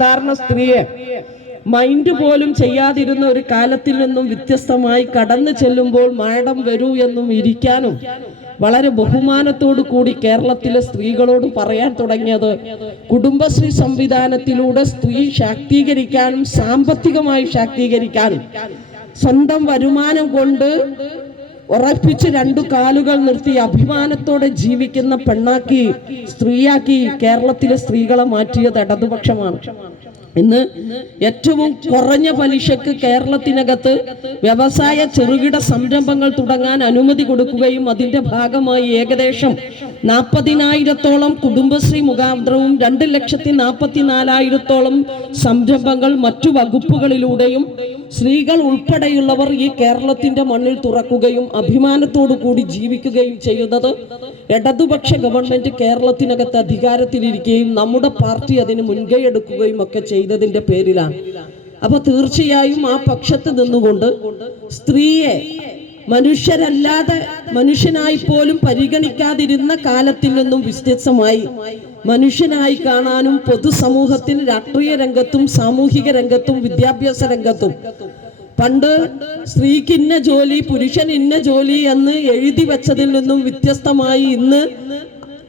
സാധാരണ സ്ത്രീയെ മൈൻഡ് പോലും ചെയ്യാതിരുന്ന ഒരു കാലത്തിൽ നിന്നും വ്യത്യസ്തമായി കടന്നു ചെല്ലുമ്പോൾ മാഡം വരൂ എന്നും ഇരിക്കാനും വളരെ ബഹുമാനത്തോടു കൂടി കേരളത്തിലെ സ്ത്രീകളോട് പറയാൻ തുടങ്ങിയത് കുടുംബശ്രീ സംവിധാനത്തിലൂടെ സ്ത്രീ ശാക്തീകരിക്കാനും സാമ്പത്തികമായി ശാക്തീകരിക്കാനും സ്വന്തം വരുമാനം കൊണ്ട് ഉറപ്പിച്ച് രണ്ടു കാലുകൾ നിർത്തി അഭിമാനത്തോടെ ജീവിക്കുന്ന പെണ്ണാക്കി സ്ത്രീയാക്കി കേരളത്തിലെ സ്ത്രീകളെ മാറ്റിയത് ഇടതുപക്ഷമാണ്. ഇന്ന് ഏറ്റവും കുറഞ്ഞ പലിശക്ക് കേരളത്തിനകത്ത് വ്യവസായ ചെറുകിട സംരംഭങ്ങൾ തുടങ്ങാൻ അനുമതി കൊടുക്കുകയും അതിന്റെ ഭാഗമായി ഏകദേശം നാൽപ്പതിനായിരത്തോളം കുടുംബശ്രീ മുഖാന്തരവും രണ്ട് ലക്ഷത്തി നാൽപ്പത്തിനാലായിരത്തോളം സംരംഭങ്ങൾ മറ്റു വകുപ്പുകളിലൂടെയും സ്ത്രീകൾ ഉൾപ്പെടെയുള്ളവർ ഈ കേരളത്തിന്റെ മണ്ണിൽ തുറക്കുകയും അഭിമാനത്തോടു കൂടി ജീവിക്കുകയും ചെയ്യുന്നത് ഇടതുപക്ഷ ഗവൺമെന്റ് കേരളത്തിനകത്ത് അധികാരത്തിലിരിക്കുകയും നമ്മുടെ പാർട്ടി അതിന് മുൻകൈ എടുക്കുകയും ഒക്കെ ചെയ്തതിന്റെ പേരിലാണ്. അപ്പൊ തീർച്ചയായും ആ പക്ഷത്ത് നിന്നുകൊണ്ട് സ്ത്രീയെ മനുഷ്യരല്ലാതെ മനുഷ്യനായി പോലും പരിഗണിക്കാതിരുന്ന കാലത്തിൽ നിന്നും വ്യത്യസ്തമായി മനുഷ്യനായി കാണാനും പൊതുസമൂഹത്തിൽ രാഷ്ട്രീയ രംഗത്തും സാമൂഹിക രംഗത്തും വിദ്യാഭ്യാസ രംഗത്തും. പണ്ട് സ്ത്രീക്ക് ഇന്ന ജോലി പുരുഷൻ ഇന്ന ജോലി എന്ന് എഴുതി വെച്ചതിൽ നിന്നും വ്യത്യസ്തമായി ഇന്ന്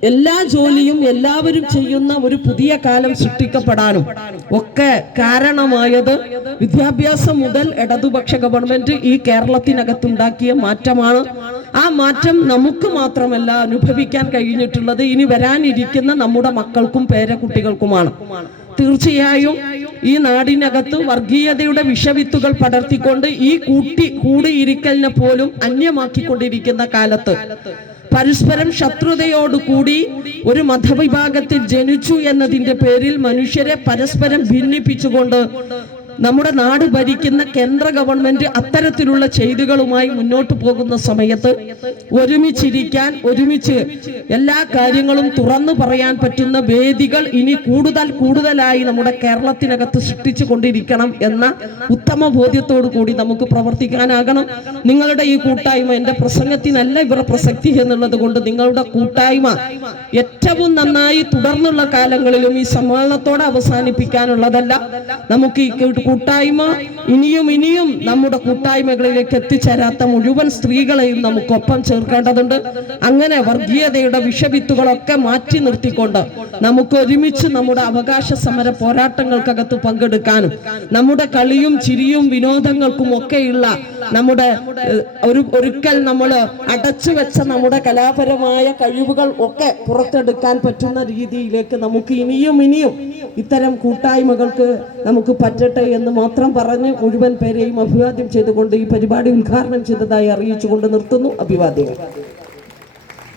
എല്ലാ ജോലിയും എല്ലാവരും ചെയ്യുന്ന ഒരു പുതിയ കാലം സൃഷ്ടിക്കപ്പെടാനും ഒക്കെ കാരണമായത് വിദ്യാഭ്യാസം മുതൽ ഇടതുപക്ഷ ഗവൺമെന്റ് ഈ കേരളത്തിനകത്തുണ്ടാക്കിയ മാറ്റമാണ്. ആ മാറ്റം നമുക്ക് മാത്രമല്ല അനുഭവിക്കാൻ കഴിഞ്ഞിട്ടുള്ളത് ഇനി വരാനിരിക്കുന്ന നമ്മുടെ മക്കൾക്കും പേരക്കുട്ടികൾക്കുമാണ്. തീർച്ചയായും ഈ നാടിനകത്ത് വർഗീയതയുടെ വിഷവിത്തുകൾ പടർത്തിക്കൊണ്ട് ഈ കൂട്ടി കൂടിയിരിക്കലിനെ പോലും അന്യമാക്കിക്കൊണ്ടിരിക്കുന്ന കാലത്ത് പരസ്പരം ശത്രുതയോടുകൂടി ഒരു മതവിഭാഗത്തിൽ ജനിച്ചു എന്നതിന്റെ പേരിൽ മനുഷ്യരെ പരസ്പരം ഭിന്നിപ്പിച്ചുകൊണ്ട് നമ്മുടെ നാട് ഭരിക്കുന്ന കേന്ദ്ര ഗവൺമെന്റ് അത്തരത്തിലുള്ള ചെയ്തികളുമായി മുന്നോട്ട് പോകുന്ന സമയത്ത് ഒരുമിച്ചിരിക്കാൻ ഒരുമിച്ച് എല്ലാ കാര്യങ്ങളും തുറന്നു പറയാൻ പറ്റുന്ന വേദികൾ ഇനി കൂടുതൽ കൂടുതലായി നമ്മുടെ കേരളത്തിനകത്ത് സൃഷ്ടിച്ചു കൊണ്ടിരിക്കണം എന്ന ഉത്തമ ബോധ്യത്തോടു കൂടി നമുക്ക് പ്രവർത്തിക്കാനാകണം. നിങ്ങളുടെ ഈ കൂട്ടായ്മ എന്റെ പ്രസംഗത്തിനല്ല ഇവരുടെ പ്രസക്തി എന്നുള്ളത് കൊണ്ട് നിങ്ങളുടെ കൂട്ടായ്മ ഏറ്റവും നന്നായി തുടർന്നുള്ള കാലങ്ങളിലും ഈ സമ്മേളനത്തോടെ അവസാനിപ്പിക്കാനുള്ളതല്ല. നമുക്ക് ഈ കൂട്ടായ്മ ഇനിയും ഇനിയും നമ്മുടെ കൂട്ടായ്മകളിലേക്ക് എത്തിച്ചേരാത്ത മുഴുവൻ സ്ത്രീകളെയും നമുക്കൊപ്പം ചേർക്കേണ്ടതുണ്ട്. അങ്ങനെ വർഗീയതയുടെ വിഷവിത്തുകളൊക്കെ മാറ്റി നിർത്തിക്കൊണ്ട് നമുക്ക് ഒരുമിച്ച് നമ്മുടെ അവകാശ സമര പോരാട്ടങ്ങൾക്കകത്ത് പങ്കെടുക്കാനും നമ്മുടെ കളിയും ചിരിയും വിനോദങ്ങൾക്കും ഒക്കെയുള്ള നമ്മുടെ ഒരു ഒരിക്കൽ നമ്മൾ അടച്ചു വെച്ച നമ്മുടെ കലാപരമായ കഴിവുകൾ ഒക്കെ പുറത്തെടുക്കാൻ പറ്റുന്ന രീതിയിലേക്ക് നമുക്ക് ഇനിയും ഇനിയും ഇത്തരം കൂട്ടായ്മകൾക്ക് നമുക്ക് പറ്റട്ടെ എന്ന് മാത്രം പറഞ്ഞ് മുഴുവൻ പേരെയും അഭിവാദ്യം ചെയ്തുകൊണ്ട് ഈ പരിപാടി ഉദ്ഘാടനം ചെയ്തതായി അറിയിച്ചുകൊണ്ട് നിർത്തുന്നു അഭിവാദ്യങ്ങൾ.